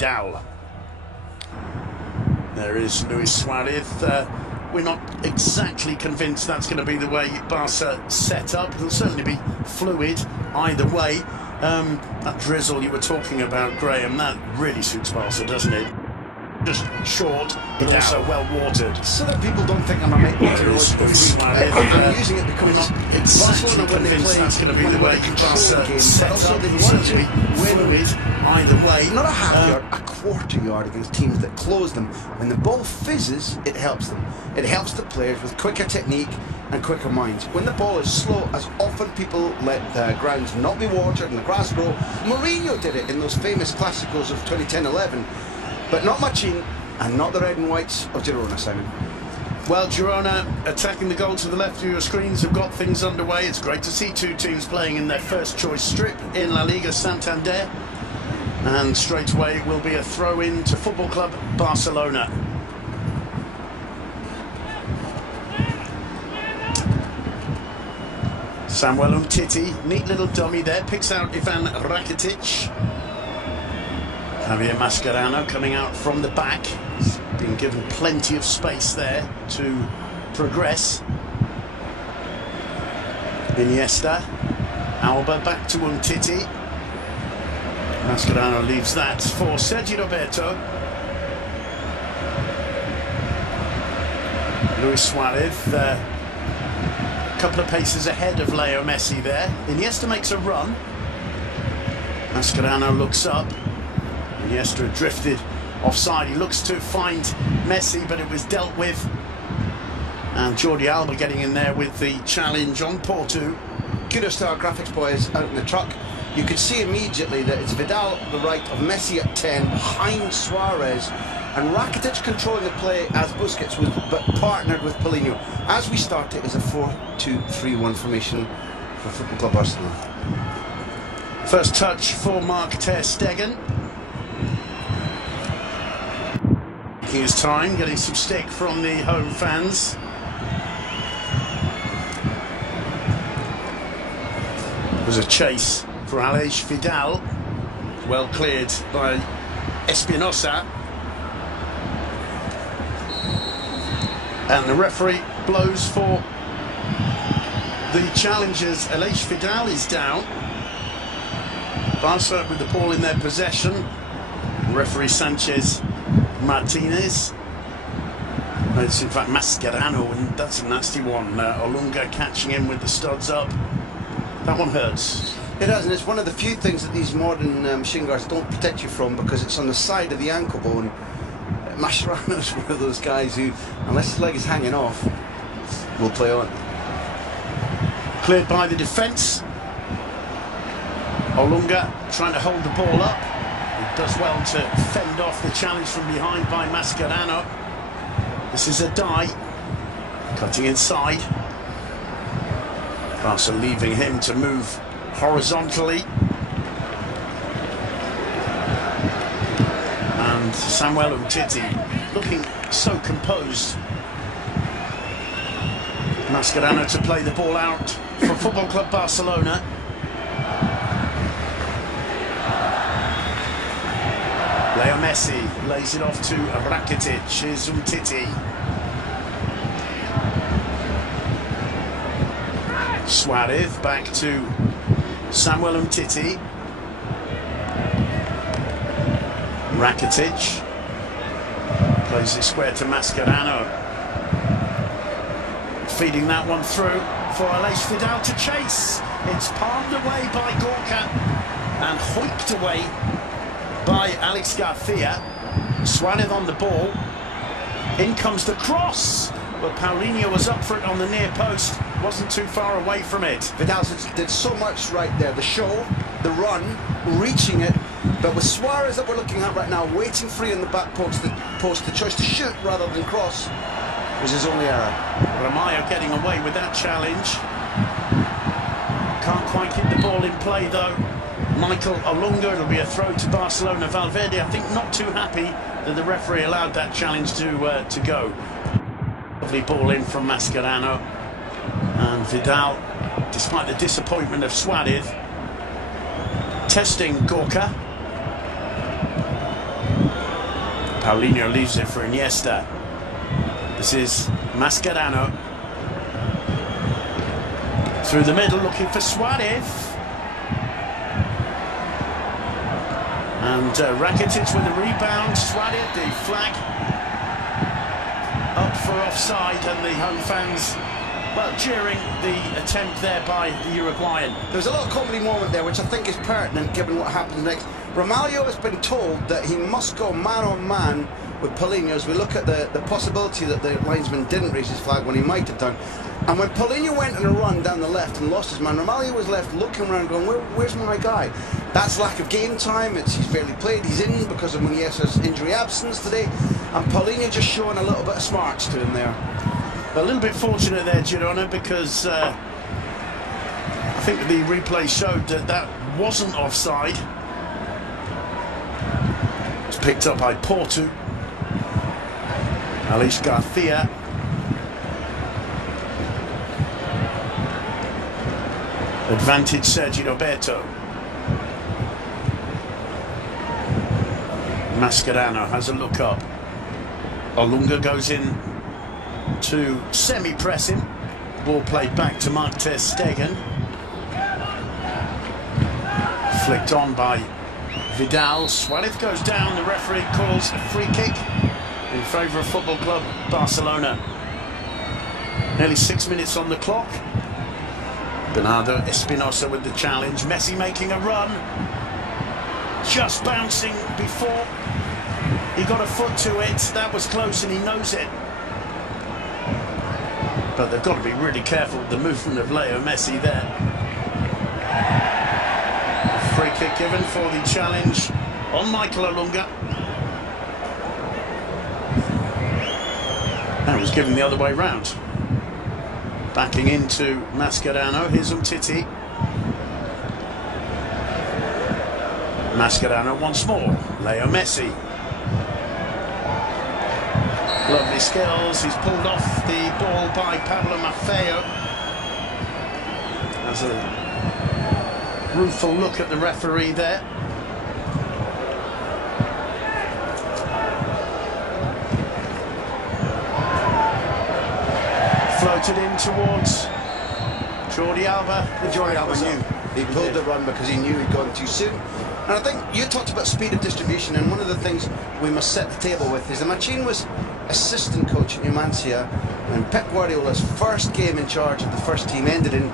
Vidal. There is Luis Suarez. We're not exactly convinced that's going to be the way Barca set up. It'll certainly be fluid either way. That drizzle you were talking about, Graham, that really suits Barca, doesn't it? Just short, but also well watered. So that people don't think I'm a mate. I'm using it because we're not exactly convinced that's going to be the way Barca set up. It'll certainly be fluid either way. Not a half yard, a quarter yard against teams that close them. When the ball fizzes, it helps them. It helps the players with quicker technique and quicker minds. When the ball is slow, as often people let the grounds not be watered and the grass grow. Mourinho did it in those famous Clásicos of 2010-11. But not Machin, and not the red and whites of Girona, Simon. Well, Girona, attacking the goal to the left of your screens, have got things underway. It's great to see two teams playing in their first choice strip in La Liga Santander. And straight away it will be a throw-in to Football Club Barcelona. Samuel Umtiti, neat little dummy there, picks out Ivan Rakitic. Javier Mascherano coming out from the back. He's been given plenty of space there to progress. Iniesta. Alba back to Umtiti. Mascherano leaves that for Sergi Roberto. Luis Suarez, a couple of paces ahead of Leo Messi there. Iniesta makes a run. Mascherano looks up. Iniesta drifted offside. He looks to find Messi, but it was dealt with. And Jordi Alba getting in there with the challenge on Porto. Kudos to our graphics boys out in the truck. You could see immediately that it's Vidal at the right of Messi at 10, behind Suarez, and Rakitic controlling the play as Busquets was, but partnered with Paulinho. As we start it is a 4-2-3-1 formation for Football Club Barcelona. First touch for Mark ter Stegen. Taking his time, getting some stick from the home fans. It was a chase for Aleix Vidal, well cleared by Espinosa. And the referee blows for the challengers. Aleix Vidal is down. Barca with the ball in their possession. Referee Sanchez Martinez. It's in fact Mascherano, and that's a nasty one. Olunga catching him with the studs up. That one hurts. It does, and it's one of the few things that these modern shin guards don't protect you from, because it's on the side of the ankle bone. Mascherano's one of those guys who, unless his leg is hanging off, will play on. Cleared by the defence. Olunga trying to hold the ball up. He does well to fend off the challenge from behind by Mascherano. This is a die. Cutting inside. Barca leaving him to move horizontally. And Samuel Umtiti looking so composed. Mascherano to play the ball out for Football Club Barcelona. Leo Messi lays it off to Rakitic. Here's Umtiti. Suarez back to Samuel Umtiti. Rakitic plays it square to Mascherano. Feeding that one through for Aleix Vidal to chase. It's palmed away by Gorka and hoiked away by Alex Garcia. Suarez on the ball. In comes the cross. But Paulinho was up for it on the near post. Wasn't too far away from it. Vidal did so much right there. The show, the run, reaching it. But with Suarez that we're looking at right now, waiting free in the back post, the choice to shoot rather than cross was his only error. Ramallo getting away with that challenge. Can't quite get the ball in play though. Michael Olunga, it'll be a throw to Barcelona. Valverde, I think, not too happy that the referee allowed that challenge to go. Lovely ball in from Mascherano. And Vidal, despite the disappointment of Suarez, testing Gorka. Paulinho leaves it for Iniesta. This is Mascherano. Through the middle, looking for Suarez. And Rakitic with the rebound. Suarez, the flag up for offside, and the home fans, well, jeering the attempt there by the Uruguayan. There's a little comedy moment there, which I think is pertinent given what happened next. Romaglio has been told that he must go man on man with Paulinho as we look at the possibility that the linesman didn't raise his flag when he might have done. And when Paulinho went on a run down the left and lost his man, Romaglio was left looking around going, where's my guy? That's lack of game time. He's barely played. He's in because of Muniesa's injury absence today. And Paulinho just showing a little bit of smarts to him there. A little bit fortunate there, Girona, because I think the replay showed that wasn't offside. It's picked up by Porto. Alex Garcia. Advantage Sergi Roberto. Mascherano has a look up. Olunga goes in to semi-pressing. Ball played back to Mark ter Stegen. Flicked on by Vidal. Suarez goes down. The referee calls a free kick in favour of Football Club Barcelona. Nearly 6 minutes on the clock. Bernardo Espinosa with the challenge. Messi making a run. Just bouncing before he got a foot to it. That was close and he knows it. But they've got to be really careful with the movement of Leo Messi there. Free kick given for the challenge on Michael Olunga. That was given the other way round. Backing into Mascherano. Here's Umtiti. Mascherano once more. Leo Messi. Lovely skills. He's pulled off the ball by Pablo Maffeo. Has a rueful look at the referee there. Floated in towards Jordi Alba. Jordi Alba knew. He pulled the run because he knew he'd gone too soon. And I think you talked about speed of distribution, and one of the things we must set the table with is that Machín was assistant coach at Numancia, and Pep Guardiola's first game in charge of the first team ended in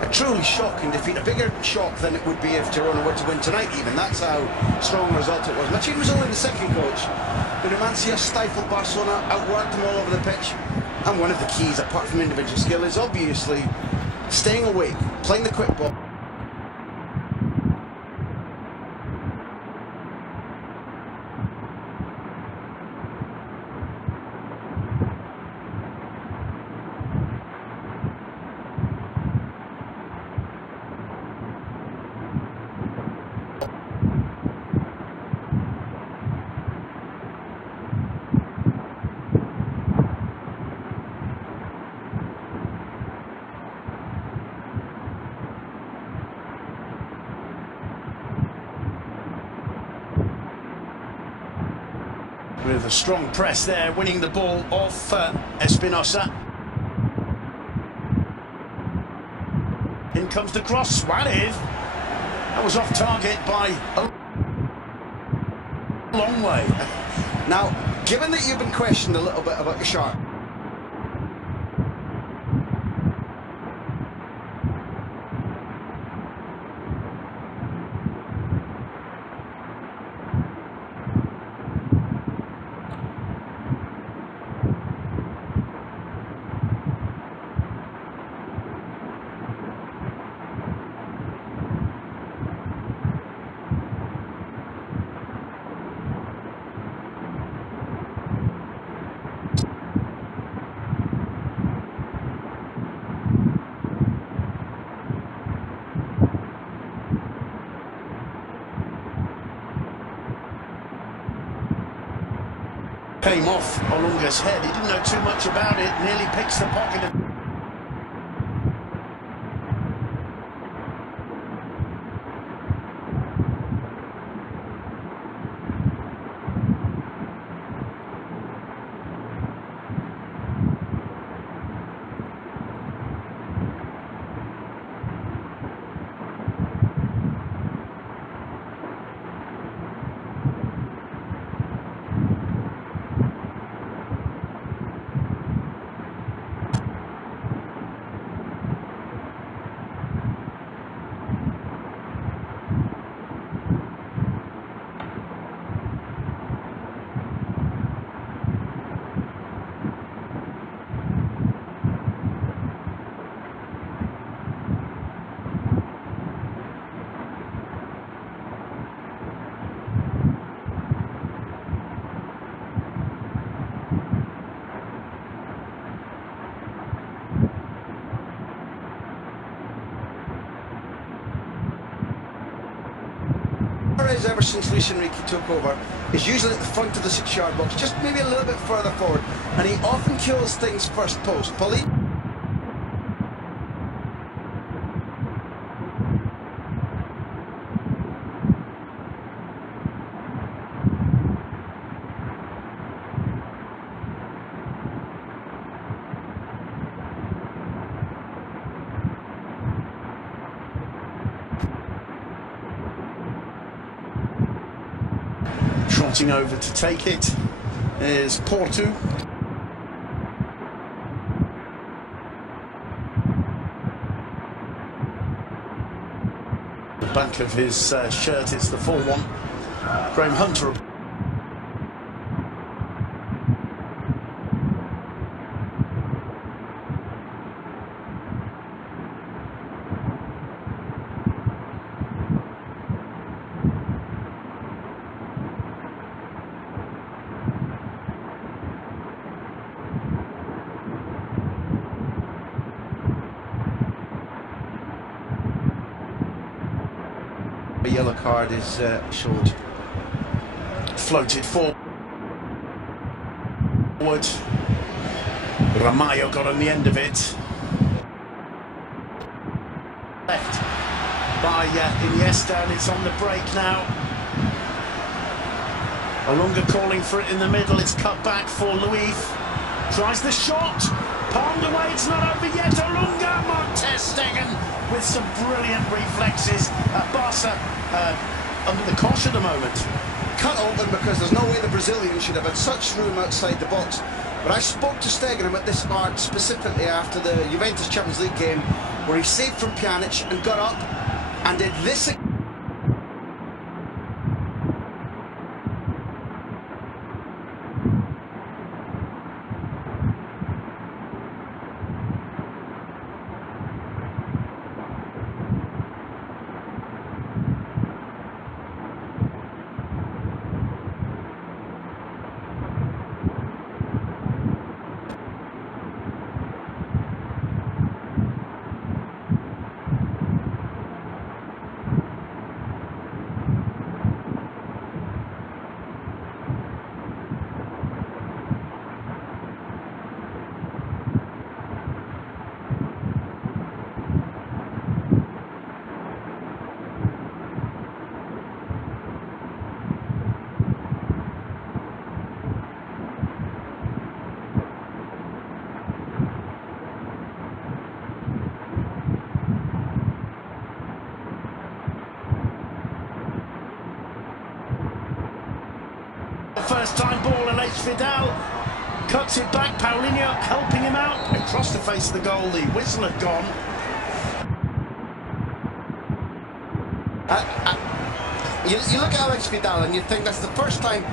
a truly shocking defeat, a bigger shock than it would be if Girona were to win tonight even. That's how strong a result it was. Machín was only the second coach, but Numancia stifled Barcelona, outworked them all over the pitch. And one of the keys, apart from individual skill, is obviously staying awake, playing the quick ball. With a strong press there, winning the ball off Espinosa. In comes the cross, Suarez. That was off target by a long way. Now, given that you've been questioned a little bit about your shot, came off Olunga's head. He didn't know too much about it. Nearly picks the pocket. Suarez, ever since Luis Enrique took over, is usually at the front of the 6-yard box, just maybe a little bit further forward, and he often kills things first post. Trotting over to take it is Porto. The back of his shirt is the full one. Graham Hunter. A yellow card is showed. Floated forward. Ramayo got on the end of it. Left by Iniesta, and it's on the break now. Olunga calling for it in the middle. It's cut back for Luis. Tries the shot. Palmed away. It's not over yet. Olunga. Montez Stegen with some brilliant reflexes. Barca under the cosh at the moment. Cut open because there's no way the Brazilian should have had such room outside the box. But I spoke to Stegen about this art specifically after the Juventus Champions League game, where he saved from Pjanic and got up and did this. First time ball, and Vidal cuts it back. Paulinho helping him out across the face of the goal. The whistle had gone. You look at Alex Vidal and you think that's the first time.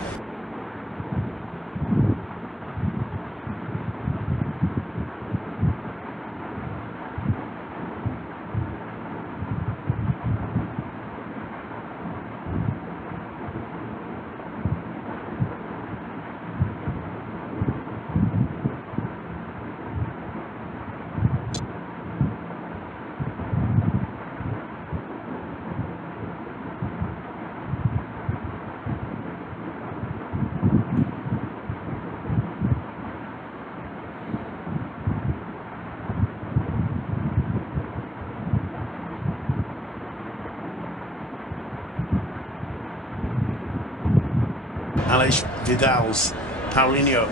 Alex Vidal's Paulinho.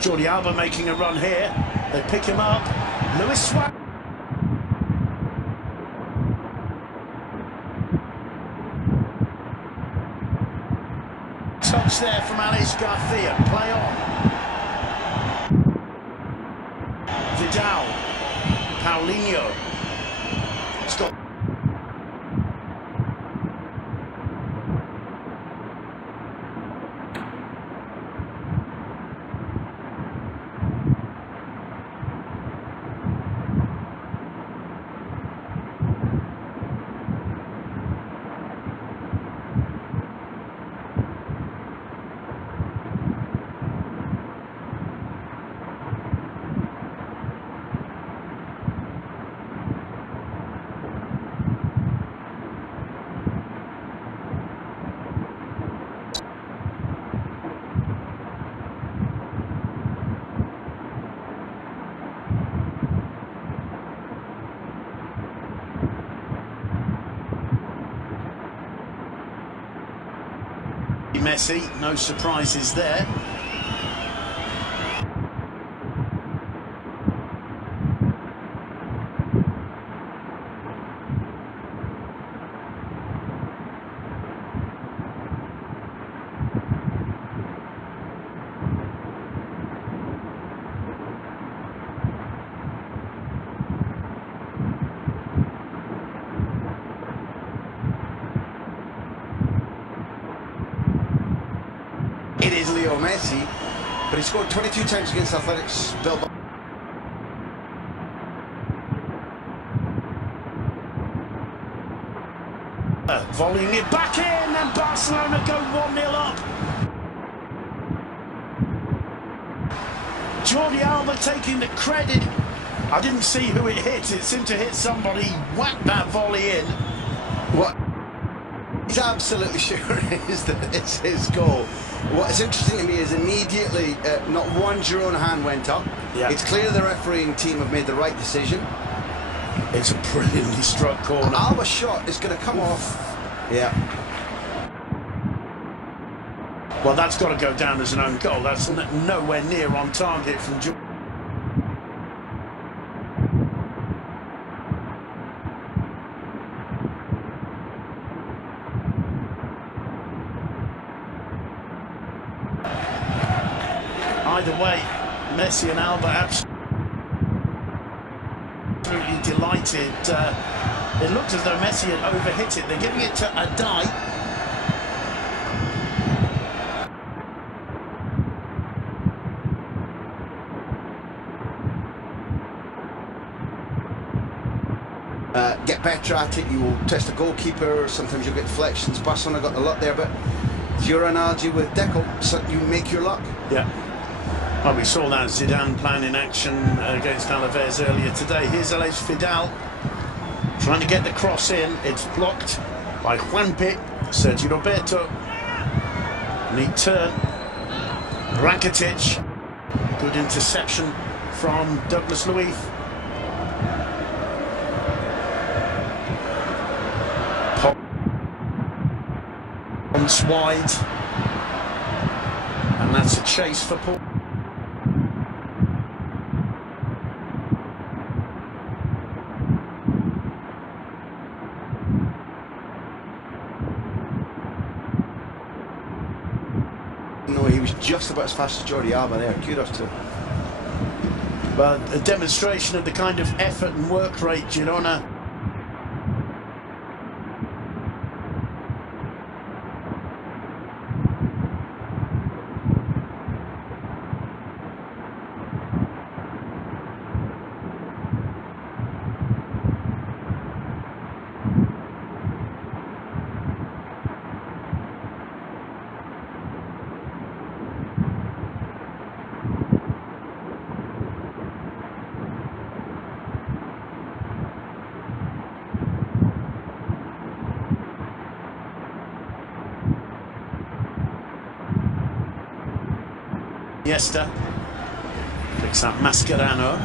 Jordi Alba making a run here. They pick him up. Luis Suarez. Touch there from Alex Garcia. Play on. Vidal. Paulinho. It's got. Messi, no surprises there. It is Leo Messi, but he scored 22 times against Athletics Bilbao. Volleying it back in, and Barcelona go 1-0 up. Jordi Alba taking the credit. I didn't see who it hit. It seemed to hit somebody. He whacked that volley in. What he's absolutely sure is that it's his goal. What's interesting to me is immediately not one Girona hand went up. Yeah. It's clear the refereeing team have made the right decision. It's a brilliantly struck corner. Alba's shot is going to come off. Yeah. Well, that's got to go down as an own goal. That's nowhere near on target from Jordi. Either way, Messi and Alba absolutely delighted. It looked as though Messi had overhit it. They're giving it to Adai. Get better at it, you will test a goalkeeper, sometimes you'll get deflections. Barcelona got the luck there, but it's your analogy with Deco, so you make your luck. Yeah. Well, we saw that Zidane plan in action against Alaves earlier today. Here's Alex Vidal trying to get the cross in. It's blocked by Juanpi. Sergio Roberto. Neat turn. Rakitic. Good interception from Douglas Luiz. Once wide. And that's a chase for Paul. No, he was just about as fast as Jordi Alba there. Kudos to him. Well, a demonstration of the kind of effort and work rate Girona Iniesta picks up Mascherano.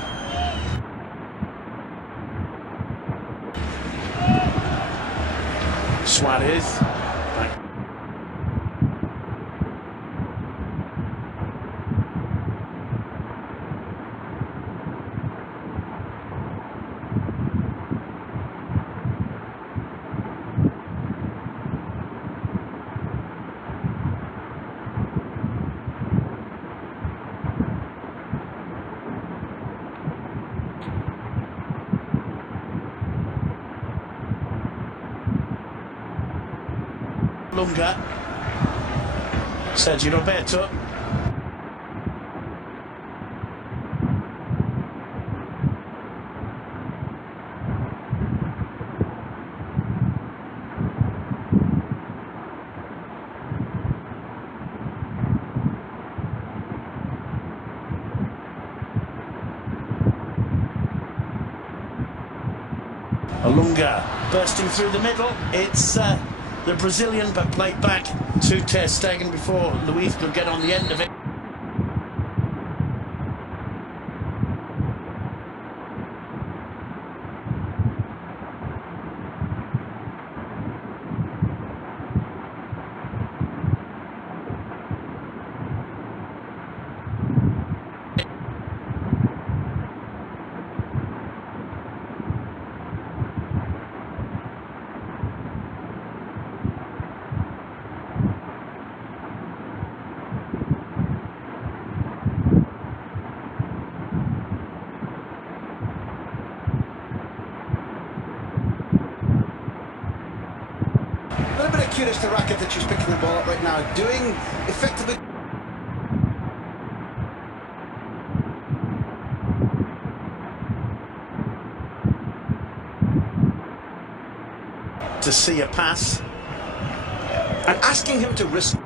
Suarez. Back. Lunga. Sergio Roberto. Lunga bursting through the middle. It's the Brazilian, but played back to Ter Stegen before Luiz could get on the end of it. curious to Rakitic, who's picking the ball up right now, doing effectively. To see a pass And asking him to risk.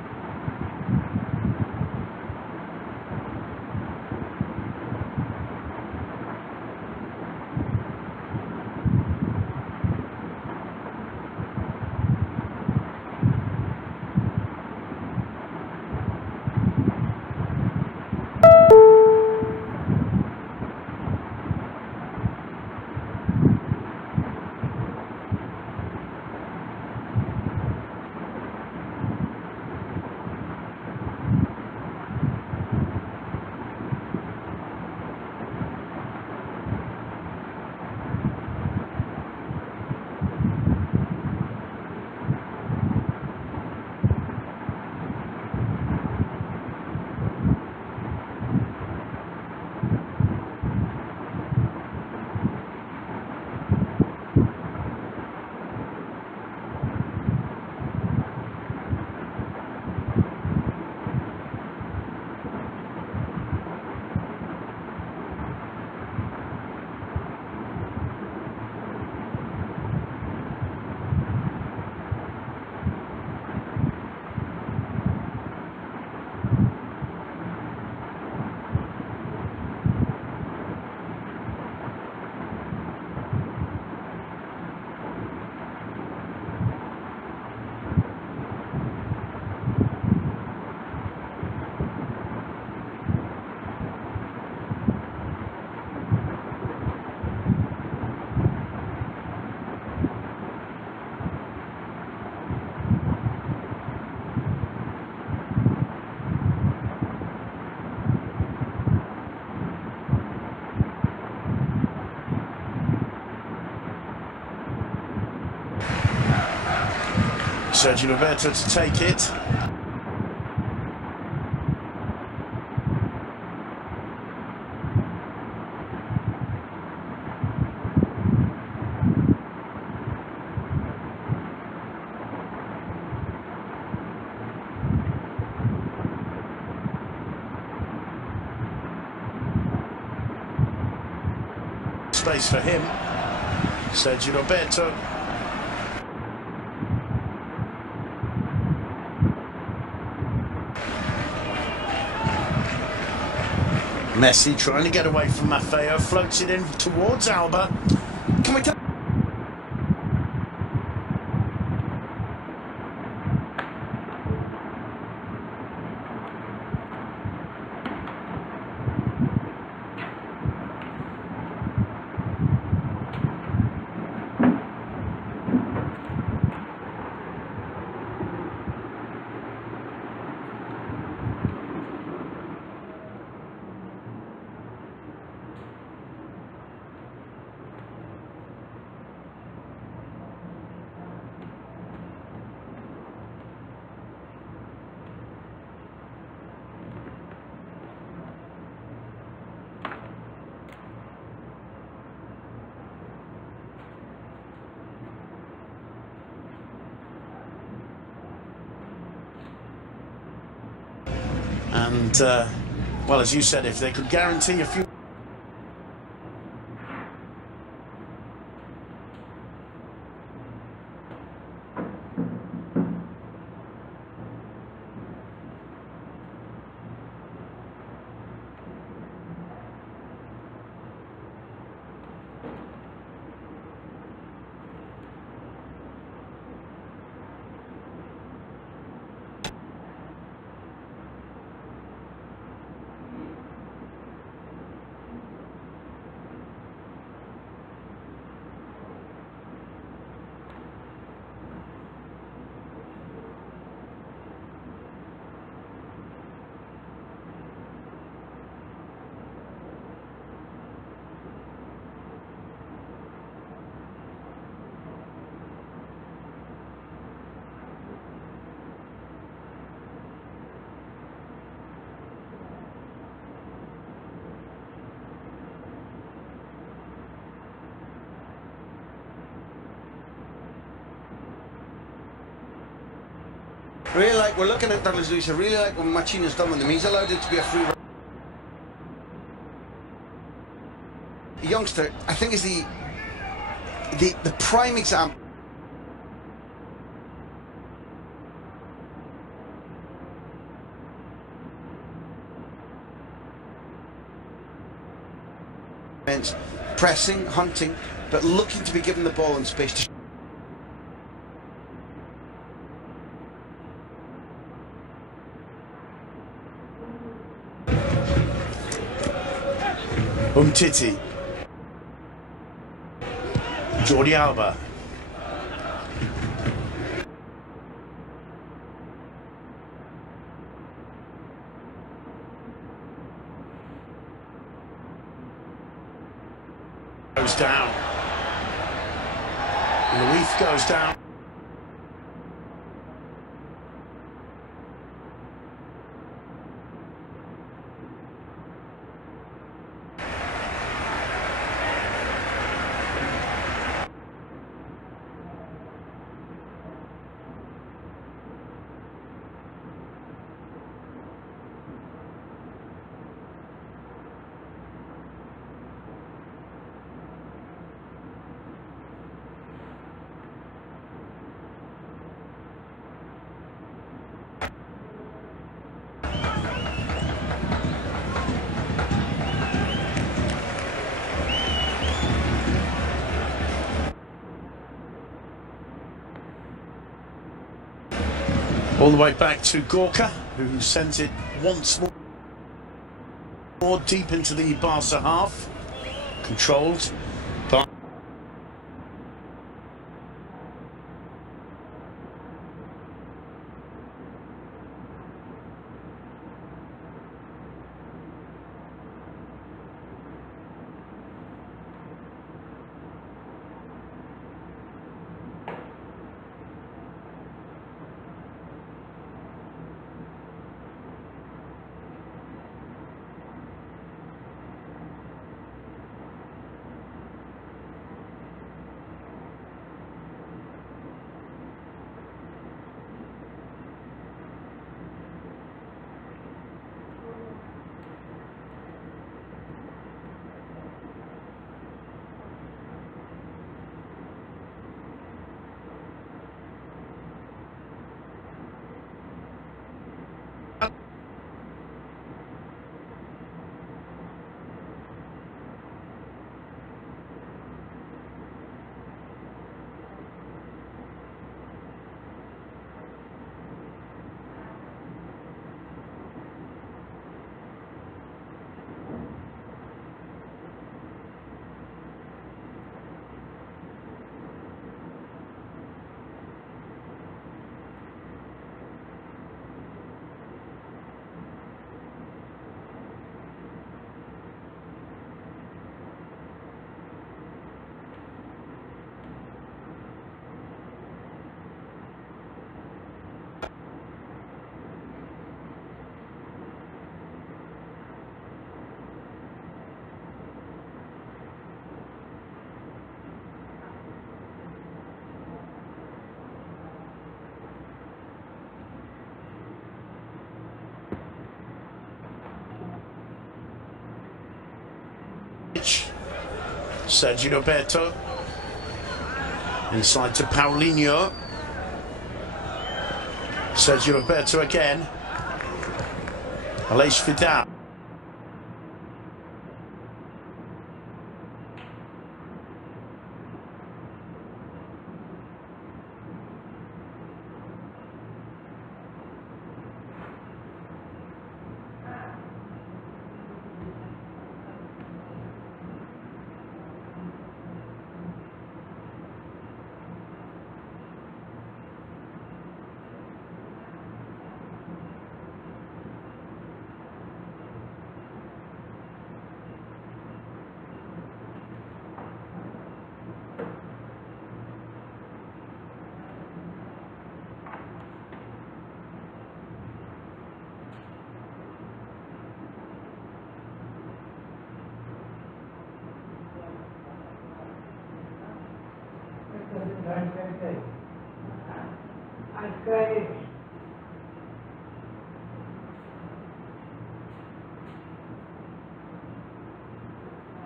Sergio Roberto to take it. Space for him. Sergio Roberto. Messi trying to get away from Maffeo, floats it in towards Alba. Can we tell? And, well, as you said, if they could guarantee a few... Really like, we're looking at Douglas Luiz, I really like what Machino's done with him. He's allowed it to be a free run. The youngster, I think, is the prime example. Pressing, hunting, but looking to be given the ball in space to Umtiti. Jordi Alba. Goes down. Luis goes down. All the way back to Gorka, who sends it once more deep into the Barca half. Controlled by Sergio Roberto. Inside to Paulinho. Sergio Roberto again. Aleix Vidal.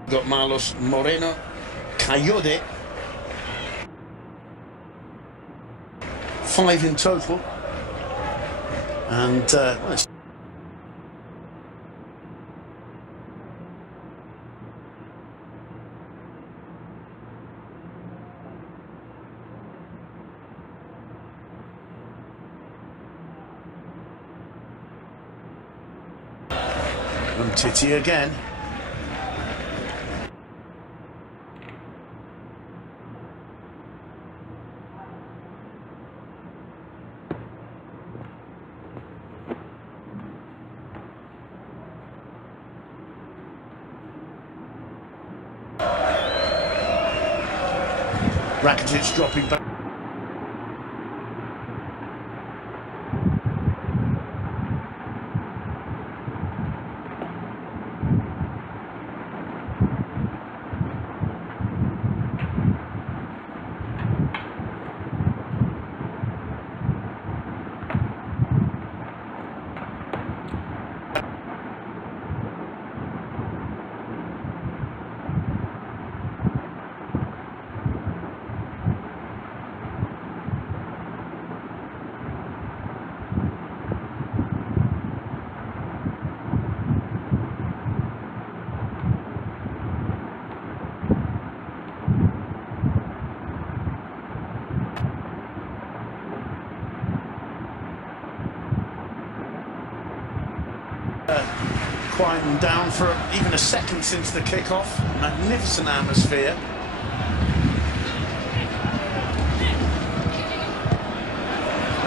Got Marlos Moreno, Coyote. 5 in total. And Titi again. Rakitic dropping back. Quieting down for even a second since the kick-off. Magnificent atmosphere.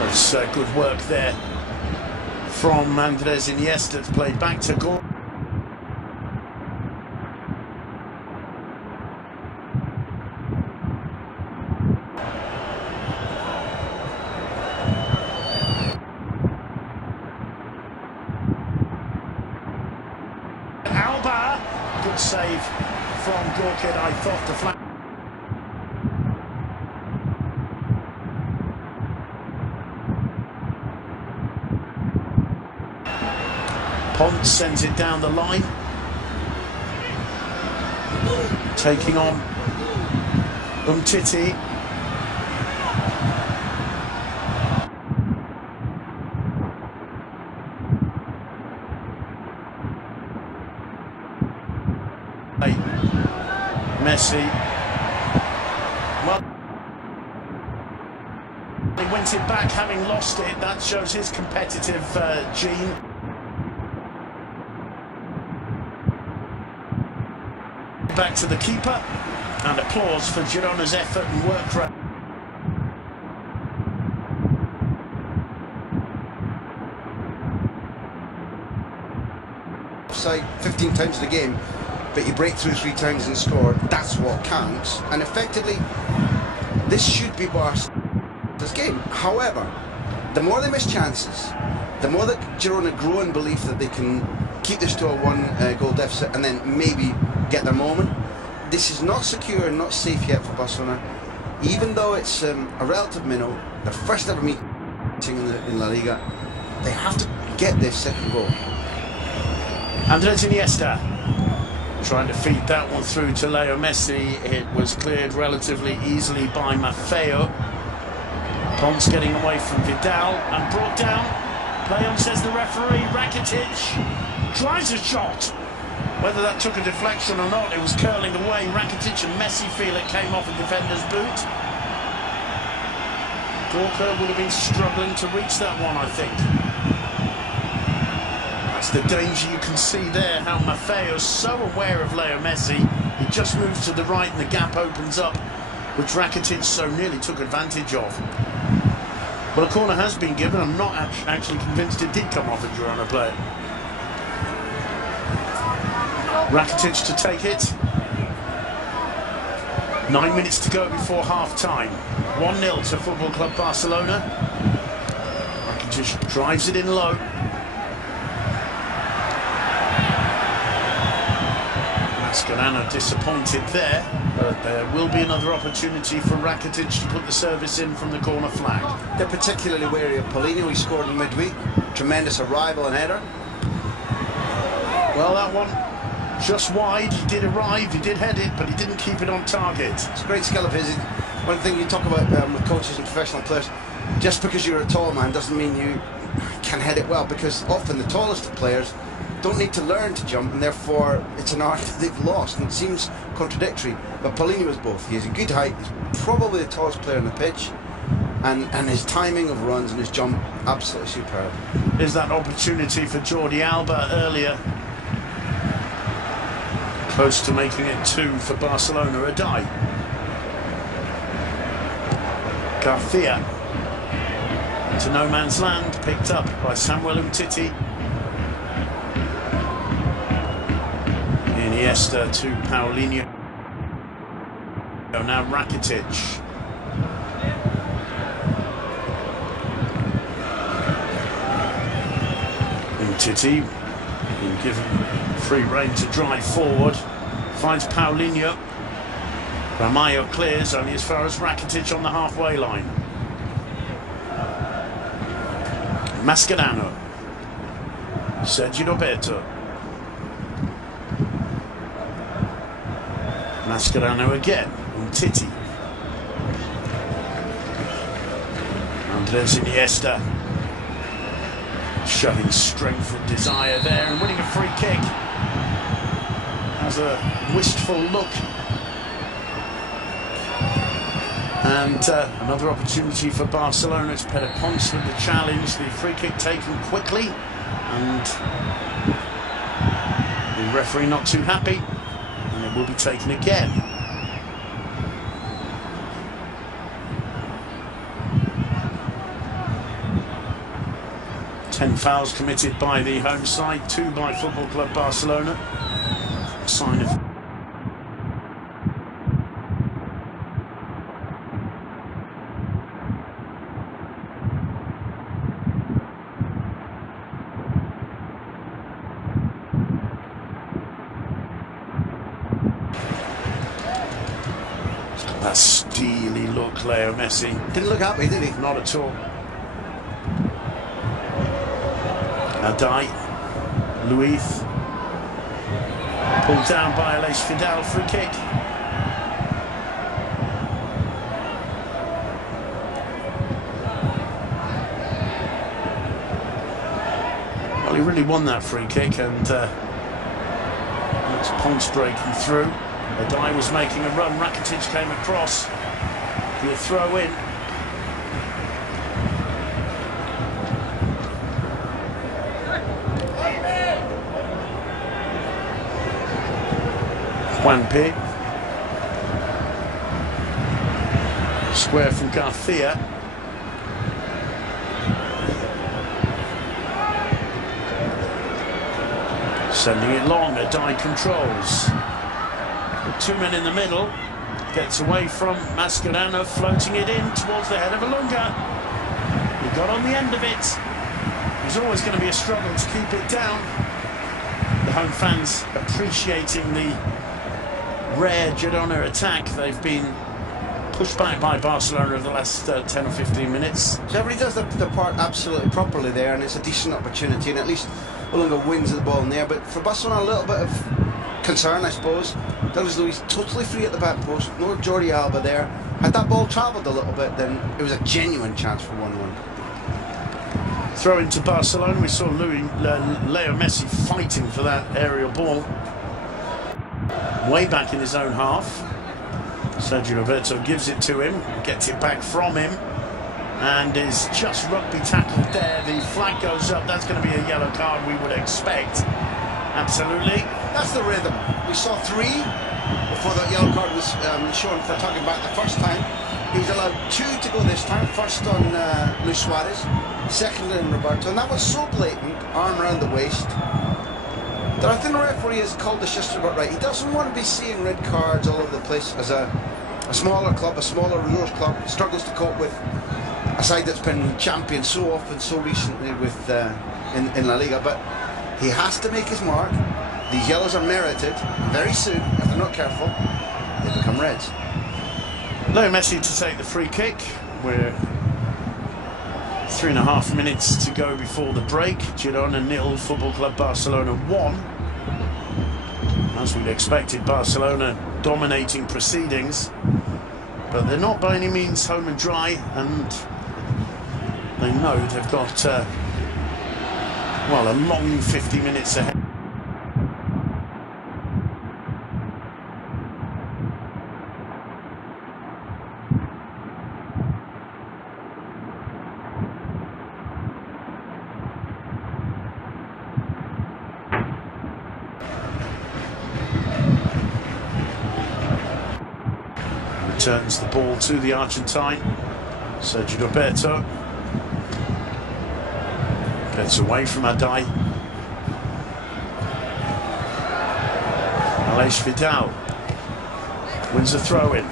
It's good work there from Andres Iniesta to play back to goal. Good save from Gorkid. I thought the flag. Pont sends it down the line. Taking on Titi. Messi. Well, he wins it back having lost it. That shows his competitive gene. Back to the keeper, and applause for Girona's effort and work rate. Offside 15 times in the game, but you break through 3 times and score. That's what counts. And effectively, this should be Barcelona's game. However, the more they miss chances, the more that Girona grow in belief that they can keep this to a 1 goal deficit and then maybe get their moment. This is not secure and not safe yet for Barcelona. Even though it's a relative minnow, their first ever meeting in La Liga, they have to get this second goal. Andres Iniesta trying to feed that one through to Leo Messi. It was cleared relatively easily by Maffeo. Ponce getting away from Vidal and brought down. Play on, says the referee. Rakitic tries a shot. Whether that took a deflection or not, it was curling away. Rakitic and Messi feel it came off a defender's boot. Gorka would have been struggling to reach that one, I think. That's the danger you can see there, how Maffeo's so aware of Leo Messi. He just moves to the right and the gap opens up, which Rakitic so nearly took advantage of. Well, a corner has been given. I'm not actually convinced it did come off a Girona player. Rakitic to take it. 9 minutes to go before half-time. 1-0 to Football Club Barcelona. Rakitic drives it in low. Mascherano disappointed there, but there will be another opportunity for Rakitic to put the service in from the corner flag. They're particularly wary of Paulinho. He scored in midweek. Tremendous arrival and header. Well, that one Just wide. He did arrive, he did head it, but he didn't keep it on target. It's a great skill of his. One thing you talk about with coaches and professional players, just because you're a tall man doesn't mean you can head it well, because often the tallest of players don't need to learn to jump, and therefore it's an art they've lost, and it seems contradictory. But Paulinho is both. He has a good height, he's probably the tallest player on the pitch, and his timing of runs and his jump, absolutely superb. There's that opportunity for Jordi Alba earlier, close to making it 2 for Barcelona. A die. Garcia into no man's land, picked up by Samuel Umtiti. Iniesta to Paulinho. Now Rakitic. Umtiti being given free rein to drive forward. Finds Paulinho. Ramalho clears only as far as Rakitic on the halfway line. Mascherano. Sergio Roberto. Mascherano again. Umtiti. Andres Iniesta. Showing strength and desire there and winning a free kick. Has a wistful look. And another opportunity for Barcelona. It's Pere Pons with the challenge. The free kick taken quickly, and the referee not too happy, and it will be taken again. Ten fouls committed by the home side, 2 by Football Club Barcelona. A sign of that steely look, Leo Messi. Didn't look happy, did he? Not at all. Adai, Luiz, pulled down by Aleix Fidel, free kick. Well, he really won that free kick, and it's Ponce breaking through. Adai was making a run, Rakitic came across. He'll throw in. Juanpi. Square from Garcia. Sending it long, Adai controls. 2 men in the middle. Gets away from Mascherano, floating it in towards the head of Alunga. He got on the end of it. There's always going to be a struggle to keep it down. The home fans appreciating the rare Girona attack. They've been pushed back by Barcelona over the last 10 or 15 minutes. So everybody does their part absolutely properly there, and it's a decent opportunity, and at least Alunga wins the ball in there. But for Barcelona, a little bit of concern, I suppose. Douglas Luiz totally free at the back post, no Jordi Alba there. Had that ball travelled a little bit, then it was a genuine chance for 1-1. Throw into Barcelona. We saw Leo Messi fighting for that aerial ball. Way back in his own half. Sergio Roberto gives it to him, gets it back from him, and is just rugby tackled there. The flag goes up. That's going to be a yellow card, we would expect. Absolutely. That's the rhythm. We saw 3 before that yellow card was shown for talking about the first time. He was allowed 2 to go this time. First on Luis Suarez, second on Roberto, and that was so blatant, arm around the waist, that I think the referee has called this just about right. He doesn't want to be seeing red cards all over the place as a smaller club, a smaller resource club, struggles to cope with a side that's been champion so often, so recently with in La Liga. But he has to make his mark. These yellows are merited. Very soon, if they're not careful, they become reds. Leo Messi to take the free kick. We're 3.5 minutes to go before the break. Girona 0, Football Club Barcelona 1. As we'd expected, Barcelona dominating proceedings, but they're not by any means home and dry, and they know they've got, well, a long 50 minutes ahead. Returns the ball to the Argentine. Sergio Roberto gets away from Adai. Aleix Vidal wins a throw-in.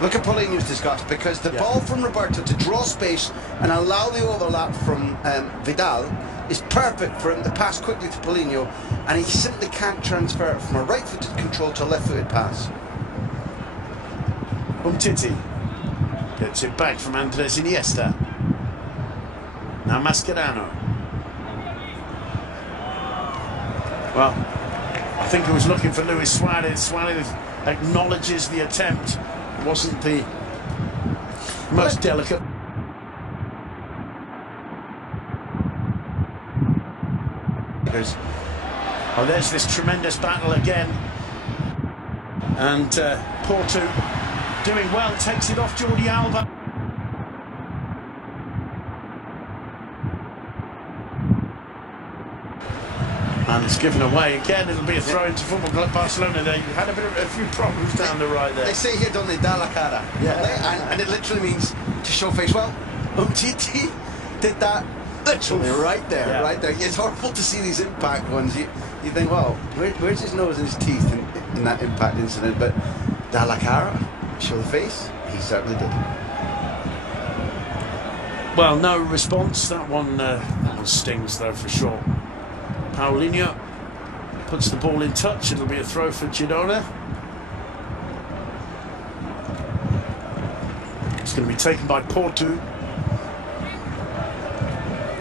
Look at Paulinho's disgust, because the ball from Roberto to draw space and allow the overlap from Vidal is perfect for him to pass quickly to Paulinho, and he simply can't transfer it from a right-footed control to a left-footed pass. Umtiti gets it back from Andres Iniesta. Now Mascherano. Well, I think he was looking for Luis Suarez. Suarez acknowledges the attempt. It wasn't the most delicate. Oh, there's this tremendous battle again. And Porto doing well, takes it off Jordi Alba. And it's given away again. It'll be a throw into Football Club Barcelona. They had a few problems down the right there. They say here, don't they, da la cara? Yeah. And it literally means to show face. Well, Umtiti did that literally right there, right there. It's horrible to see these impact ones. You think, well, where's his nose and his teeth in that impact incident? But da la cara, show the face. He certainly did. Well, no response. That one stings though for sure. Paulinho puts the ball in touch. It'll be a throw for Girona. It's going to be taken by Porto.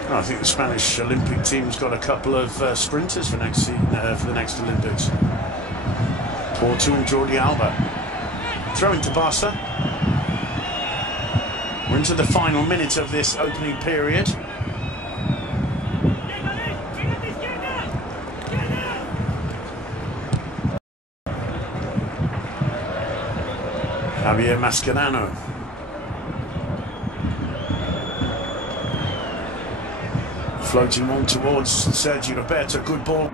I think the Spanish Olympic team's got a couple of sprinters for next season, for the next Olympics. Porto and Jordi Alba. Throw into Barca. We're into the final minute of this opening period. Javier Mascherano. Floating one towards Sergio Roberto. Good ball.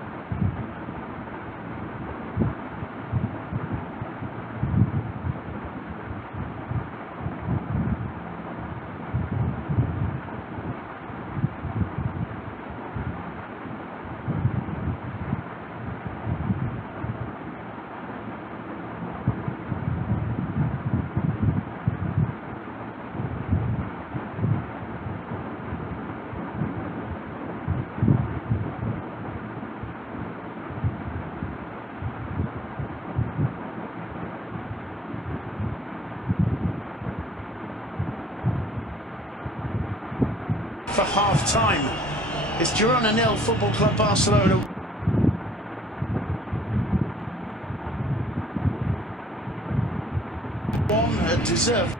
For half-time, it's Girona 0, Football Club Barcelona. One deserved.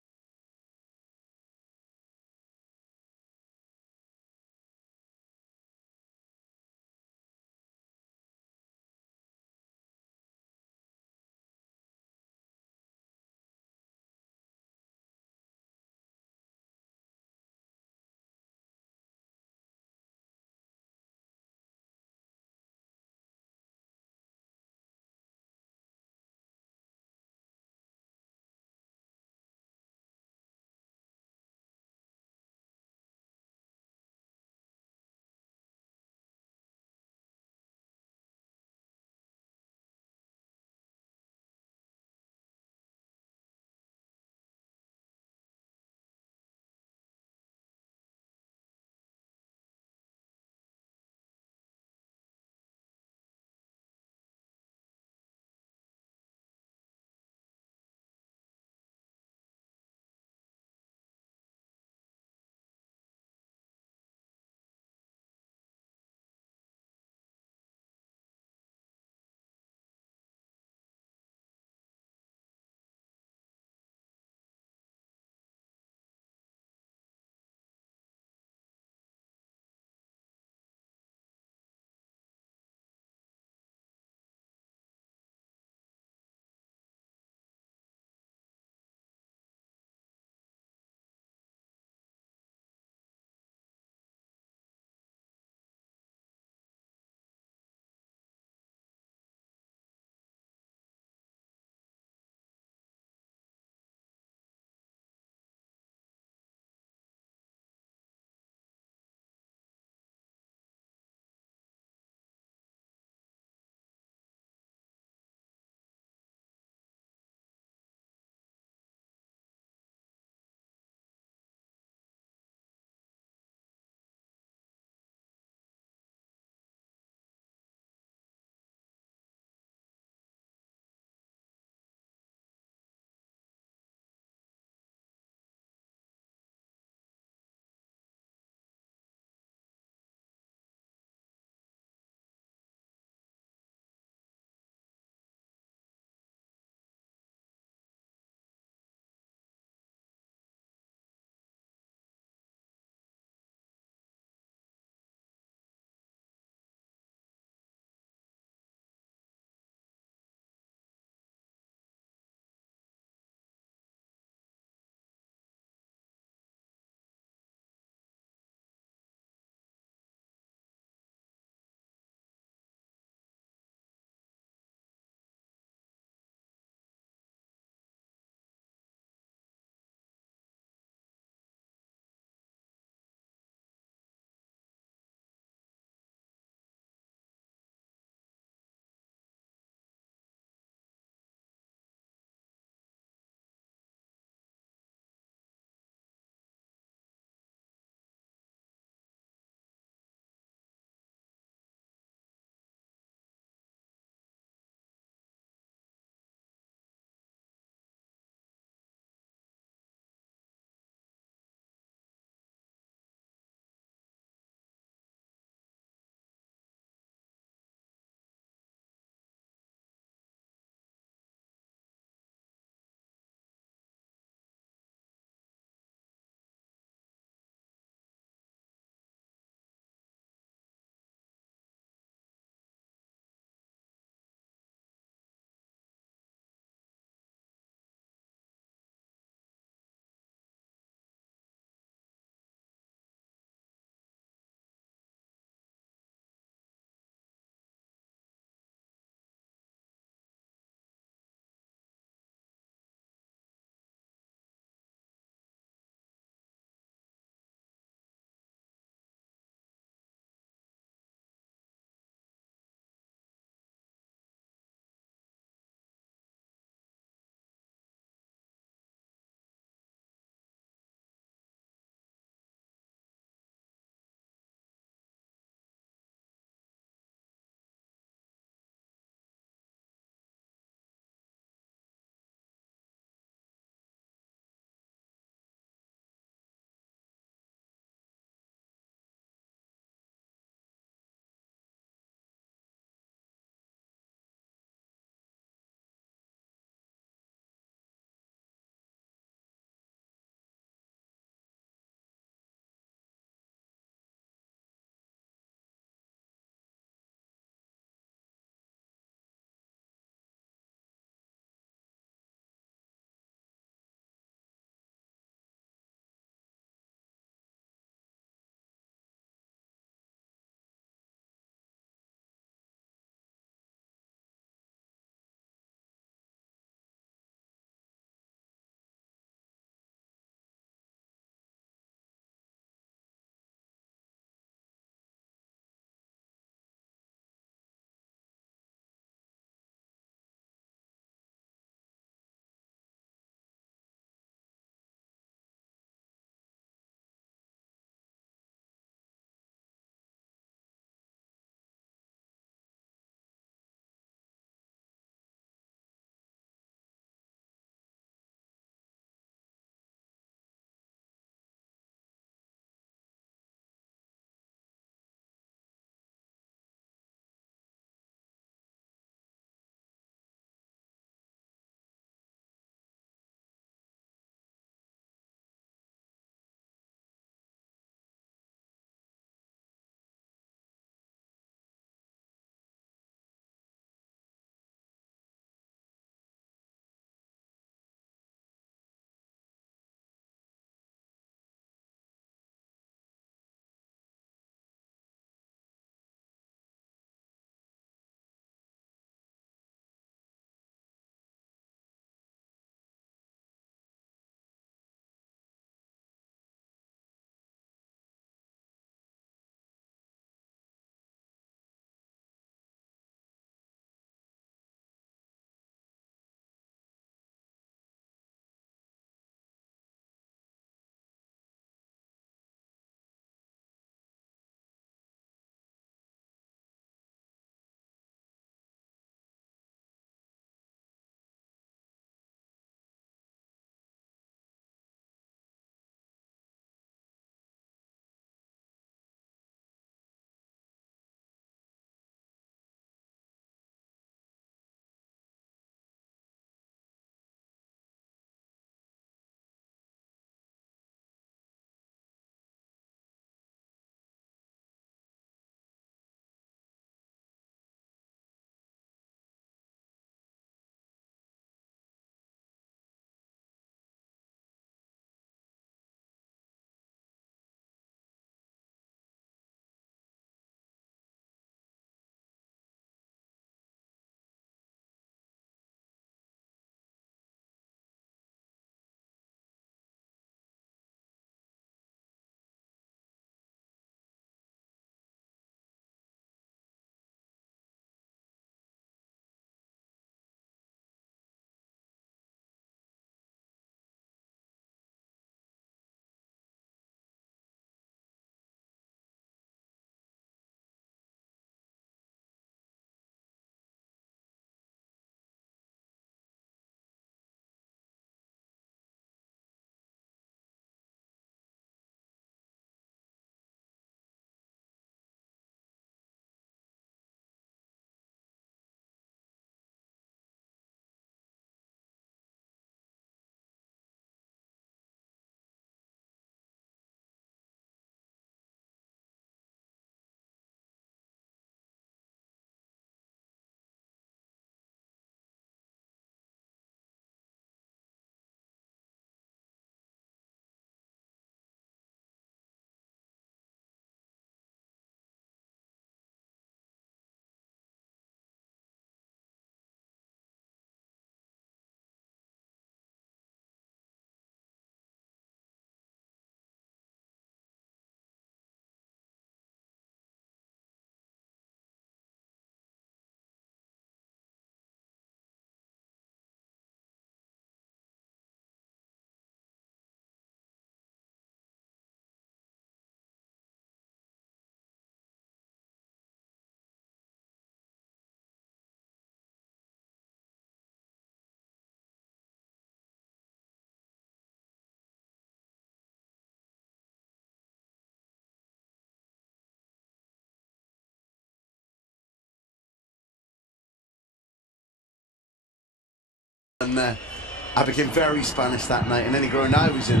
And I became very Spanish that night, and any Girona I was in,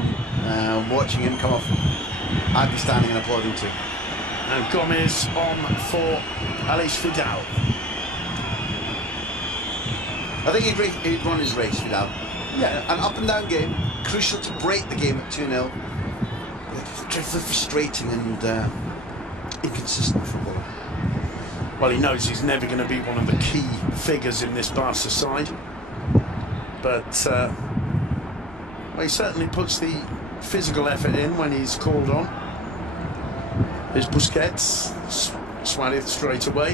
watching him come off, I'd be standing and applauding too. And Gomez on for Alex Vidal. I think he'd run his race, Vidal. Yeah, an up and down game, crucial to break the game at 2-0. Dreadfully frustrating and inconsistent football. Well, he knows he's never going to be one of the key figures in this Barca side, but well, he certainly puts the physical effort in when he's called on. There's Busquets, Suarez straight away.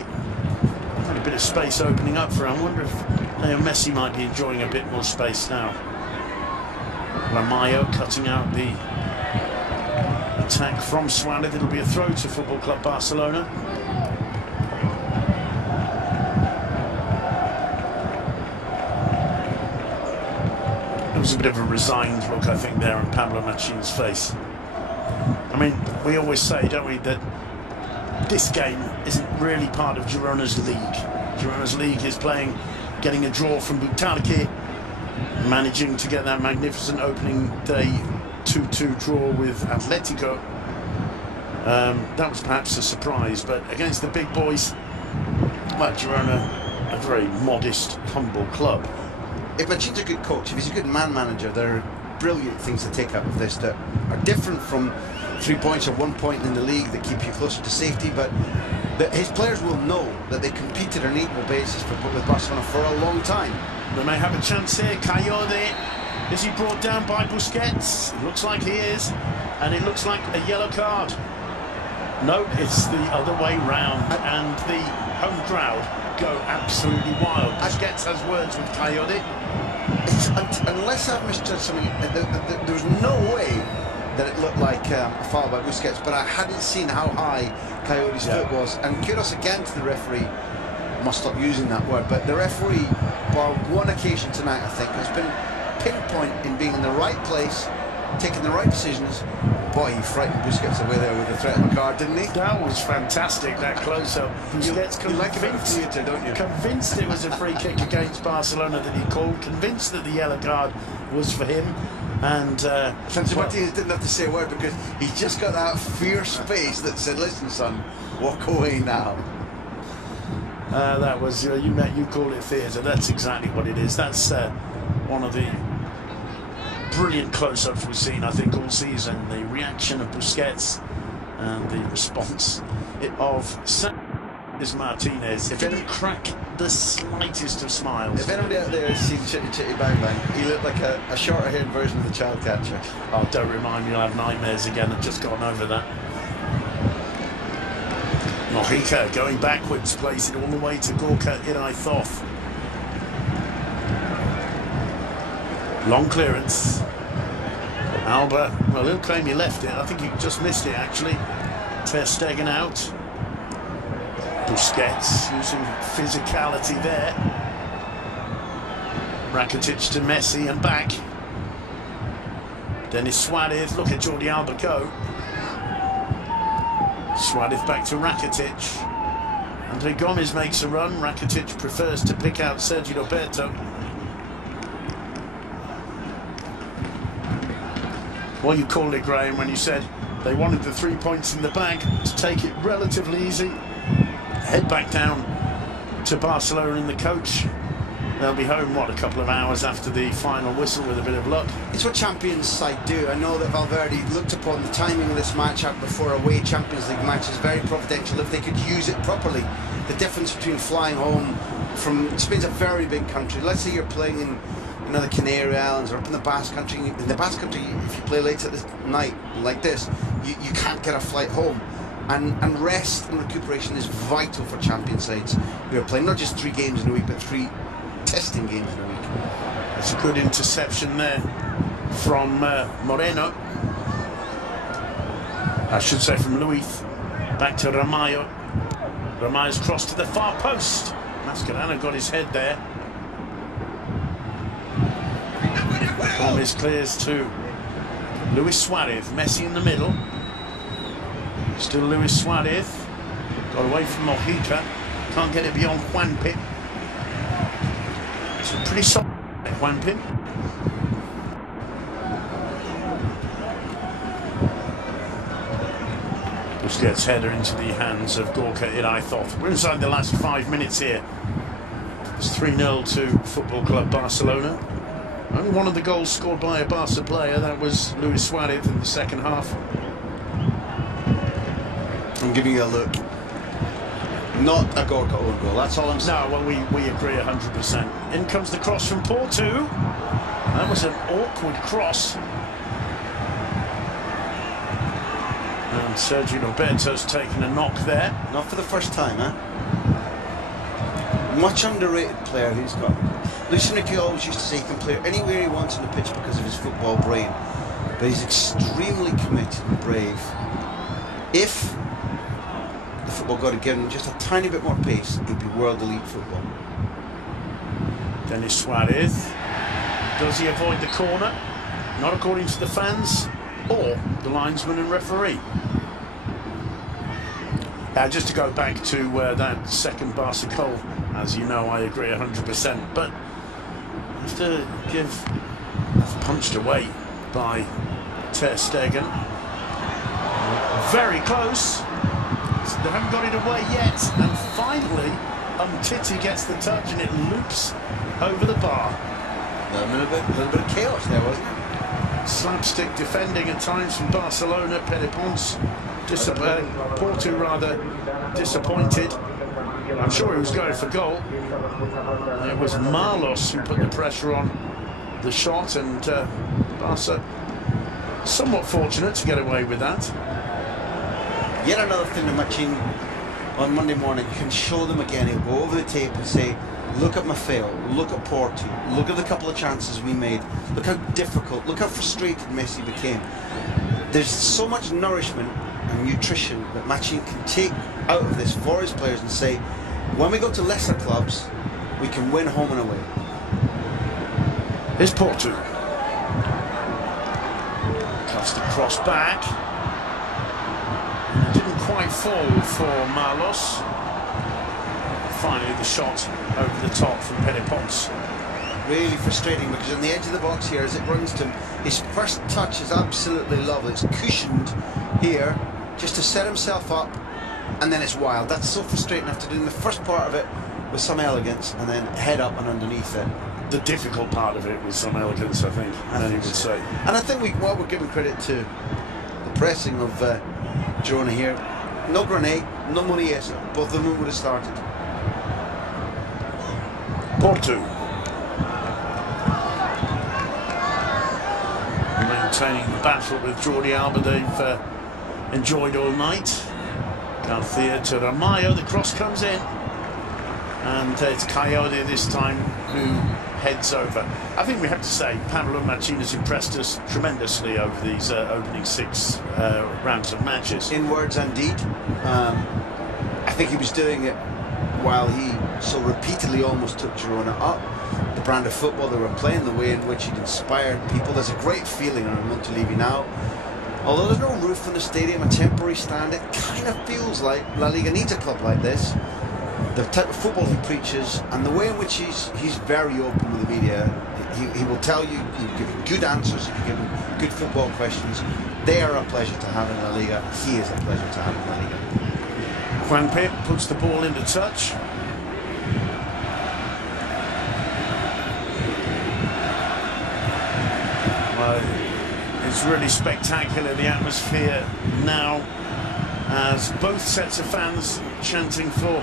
Had a bit of space opening up for him. I wonder if Leo Messi might be enjoying a bit more space now. Ramallo cutting out the attack from Suarez. It'll be a throw to Football Club Barcelona. There was a bit of a resigned look, I think, there on Pablo Machin's face. I mean, we always say, don't we, that this game isn't really part of Girona's league. Girona's league is getting a draw from Butalque, managing to get that magnificent opening day 2-2 draw with Atletico. That was perhaps a surprise, but against the big boys, well, Girona, a very modest, humble club. If Machin's a good coach, if he's a good man-manager, there are brilliant things to take out of this that are different from 3 points or 1 point in the league that keep you closer to safety, but his players will know that they competed on an equal basis with Barcelona for a long time. They may have a chance here. Coyote, is he brought down by Busquets? It looks like he is, and it looks like a yellow card. No, it's the other way round, and the home crowd go absolutely wild. Busquets has words with Coyote. Unless I've misjudged something, there was no way that it looked like a foul by Busquets, but I hadn't seen how high Coyote's foot was. And kudos again to the referee. I must stop using that word, but the referee, bar one occasion tonight, I think, has been pinpoint in being in the right place, taking the right decisions. Boy, he frightened Busquets away there with the threat of a card, didn't he? That was fantastic, that close-up. Busquets you like a bit of theatre, don't you? Convinced it was a free kick against Barcelona that he called, convinced that the yellow card was for him. And Francis Martinez didn't have to say a word because he just got that fierce face that said, "Listen, son, walk away now." That was you call it theatre. That's exactly what it is. That's one of the brilliant close-ups we've seen, I think, all season. The reaction of Busquets and the response of Martinez. If didn't crack the slightest of smiles. If anybody out there has seen Chitty Chitty Bang Bang, he looked like a shorter-haired version of the child catcher. Oh, don't remind me, I'll have nightmares again. I've just gone over that. Mojica going backwards, plays it all the way to Gorka Iraithoth. Long clearance. Alba, well, he'll claim he left it. I think he just missed it, actually. Ter Stegen out. Busquets using physicality there. Rakitic to Messi and back. Denis Suarez, look at Jordi Alba go. Suarez back to Rakitic. Andre Gomez makes a run. Rakitic prefers to pick out Sergi Roberto. What you called it, Graham, when you said they wanted the 3 points in the bag to take it relatively easy. Head back down to Barcelona in the coach. They'll be home, what, a couple of hours after the final whistle with a bit of luck. It's what Champions side do. I know that Valverde looked upon the timing of this match up before away Champions League matches very providential if they could use it properly. The difference between flying home from Spain's a very big country. Let's say you're playing in the Canary Islands or up in the Basque Country. In the Basque Country, if you play late at the night like this, you can't get a flight home. And rest and recuperation is vital for champion sides who are playing not just 3 games in a week, but 3 testing games in a week. That's a good interception there from Moreno. I should say from Luis. Back to Ramallo. Ramallo's cross to the far post. Mascherano got his head there. Gomez clears to Luis Suarez. Messi in the middle. Still Luis Suarez. Got away from Mojica. Can't get it beyond Juanpe. It's pretty solid. Juanpin. Busquets header into the hands of Gorka Iraithov. We're inside the last 5 minutes here. It's 3-0 to Football Club Barcelona. Only one of the goals scored by a Barca player. That was Luis Suarez in the second half. I'm giving you a look. Not a Gorka own goal, that's all I'm saying. No, well, we agree 100%. In comes the cross from Porto. That was an awkward cross. And Sergio Roberto's taken a knock there. Not for the first time, huh? Much underrated player he's got. Luis Enrique always used to say he can play anywhere he wants on the pitch because of his football brain. But he's extremely committed and brave. If the football god had given him just a tiny bit more pace, he'd be world elite football. Denis Suarez. Does he avoid the corner? Not according to the fans or the linesman and referee. Just to go back to that second Barca goal, as you know, I agree 100%. But have to give, punched away by Ter Stegen. Very close. They haven't got it away yet. And finally, Titi gets the touch and it loops over the bar. A little bit of chaos there, wasn't it? Slapstick defending at times from Barcelona. Perepons, Porto rather disappointed. I'm sure he was going for goal. It was Marlos who put the pressure on the shot, and Barca somewhat fortunate to get away with that. Yet another thing that Machin on Monday morning can show them again. He'll go over the tape and say, look at Maffeo, look at Porto, look at the couple of chances we made, look how difficult, look how frustrated Messi became. There's so much nourishment and nutrition that Machin can take out of this for his players and say, when we go to lesser clubs, we can win home and away. Here's Porto. Cuts the cross back. It didn't quite fall for Marlos. Finally the shot over the top from Perepons. Really frustrating because on the edge of the box here as it runs to him, his first touch is absolutely lovely. It's cushioned here just to set himself up, and then it's wild. That's so frustrating after doing the first part of it with some elegance and then head up and underneath it. The difficult part of it was some elegance, I think, you would say. And I think while we're giving credit to the pressing of Girona here, no Grenade, no Muniesa, both of them would have started. Porto maintaining the battle with Jordi Alba they've enjoyed all night. Garcia to Ramallo, the cross comes in, and it's Coyote this time who heads over. I think we have to say Pablo Machin has impressed us tremendously over these opening 6 rounds of matches. In words and deed. I think he was doing it while he so repeatedly almost took Girona up. The brand of football they were playing, the way in which he'd inspired people. There's a great feeling around Montilivi now. Although there's no roof in the stadium, a temporary stand, it kind of feels like La Liga needs a club like this. The type of football he preaches and the way in which he's very open with the media. He will tell you, he'll give you good answers, if you give him good football questions. They are a pleasure to have in La Liga. He is a pleasure to have in La Liga. Juanpin puts the ball into touch. It's really spectacular, the atmosphere now, as both sets of fans chanting for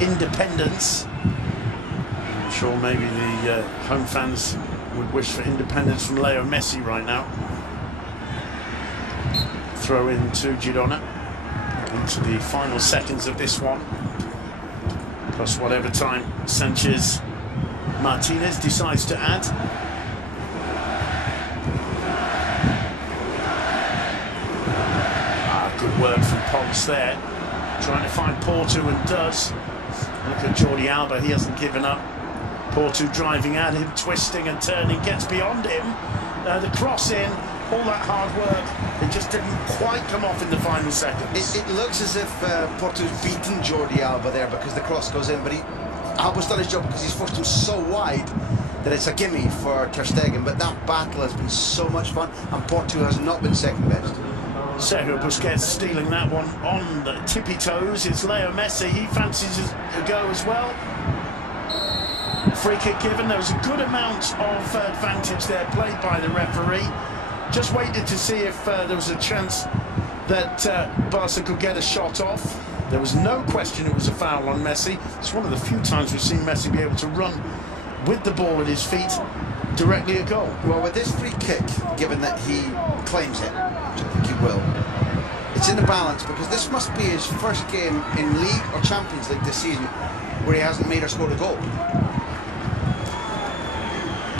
independence. I'm sure maybe the home fans would wish for independence from Leo Messi right now. Throw in to Girona into the final seconds of this one, plus whatever time Sanchez Martinez decides to add. Good work from Pons there, trying to find Porto, and does. Look at Jordi Alba, he hasn't given up. Porto driving at him, twisting and turning, gets beyond him. The cross in, all that hard work, it just didn't quite come off in the final seconds. It looks as if Porto's beaten Jordi Alba there because the cross goes in, but Alba's done his job because he's forced him so wide that it's a gimme for Ter Stegen, but that battle has been so much fun, and Porto has not been second best. Sergio Busquets stealing that one on the tippy toes. It's Leo Messi. He fancies a go as well. Free kick given. There was a good amount of advantage there played by the referee. Just waited to see if there was a chance that Barca could get a shot off. There was no question it was a foul on Messi. It's one of the few times we've seen Messi be able to run with the ball at his feet directly a goal. Well, with this free kick, given that he claims it, which I think he will, it's in the balance, because this must be his first game in League or Champions League this season where he hasn't made or scored a goal.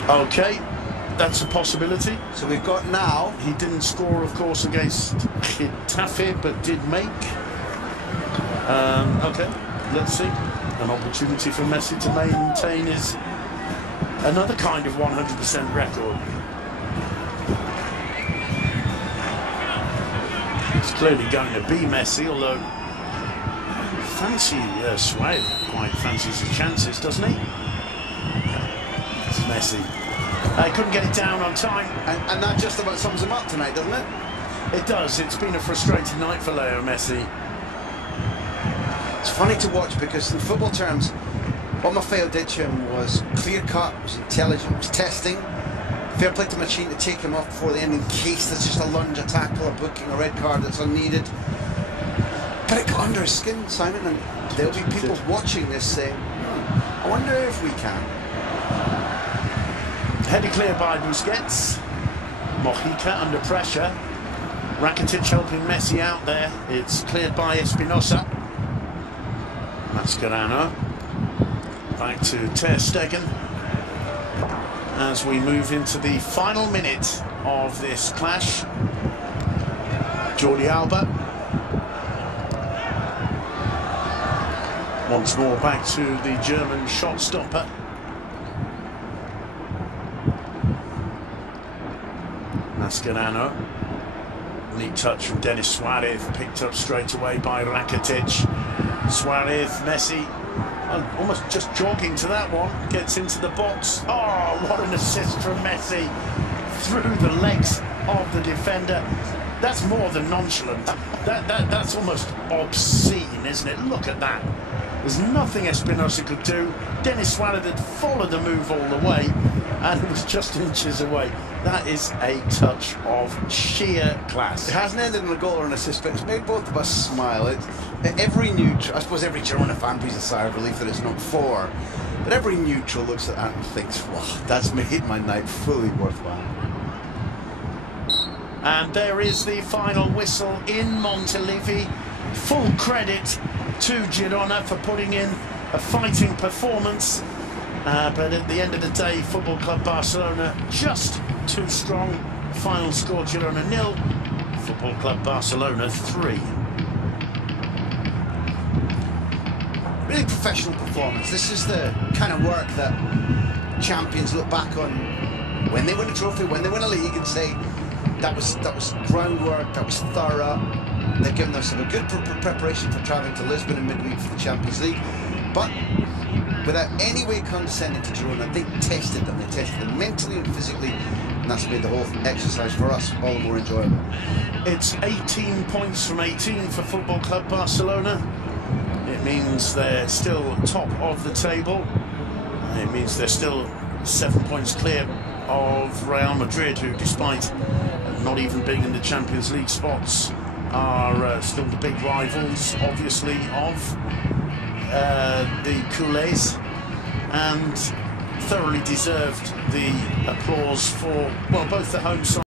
Okay, that's a possibility. So we've got now... He didn't score, of course, against Getafe, but did make. Okay, let's see. An opportunity for Messi to maintain his another kind of 100% record. It's clearly going to be Messi, although Suarez quite fancies his chances, doesn't he? It's Messi. He couldn't get it down on time. And that just about sums him up tonight, doesn't it? It does. It's been a frustrating night for Leo Messi. It's funny to watch, because in football terms, what Maffeo did to him was clear-cut, was intelligent, was testing. Fair play to Machine to take him off before the end in case there's just a lunge, a tackle, a booking, a red card that's unneeded. But it got under his skin, Simon, and there'll be people watching this saying, I wonder if we can. Headed clear by Busquets. Mojica under pressure. Rakitic helping Messi out there. It's cleared by Espinosa. Mascherano. Back to Ter Stegen as we move into the final minute of this clash. Jordi Alba. Once more back to the German shot stopper. Mascherano. Neat touch from Denis Suarez, picked up straight away by Rakitic. Suarez, Messi, almost just jogging to that one, gets into the box. Oh, what an assist from Messi through the legs of the defender. That's more than nonchalant. That's almost obscene, isn't it? Look at that. There's nothing Espinosa could do. Denis Suarez had followed the move all the way, and it was just inches away. That is a touch of sheer class. It hasn't ended in a goal or an assist, but it's made both of us smile. Every neutral, I suppose every Girona fan breathes a sigh of relief that it's not 4, but every neutral looks at that and thinks, wow, that's made my night fully worthwhile. And there is the final whistle in Montilivi. Full credit to Girona for putting in a fighting performance. But at the end of the day, Football Club Barcelona just too strong. Final score, Girona 0, Football Club Barcelona 3. Really professional performance. This is the kind of work that champions look back on when they win a trophy, when they win a league, and say that was groundwork, that was thorough. They've given themselves a good preparation for travelling to Lisbon in midweek for the Champions League, but without any way condescending to Girona, they tested them. They tested them mentally and physically, and that's made the whole exercise for us all the more enjoyable. It's 18 points from 18 for Football Club Barcelona. It means they're still top of the table. It means they're still 7 points clear of Real Madrid, who, despite not even being in the Champions League spots, are still the big rivals, obviously, of the Culés, and thoroughly deserved the applause for, well, both the home side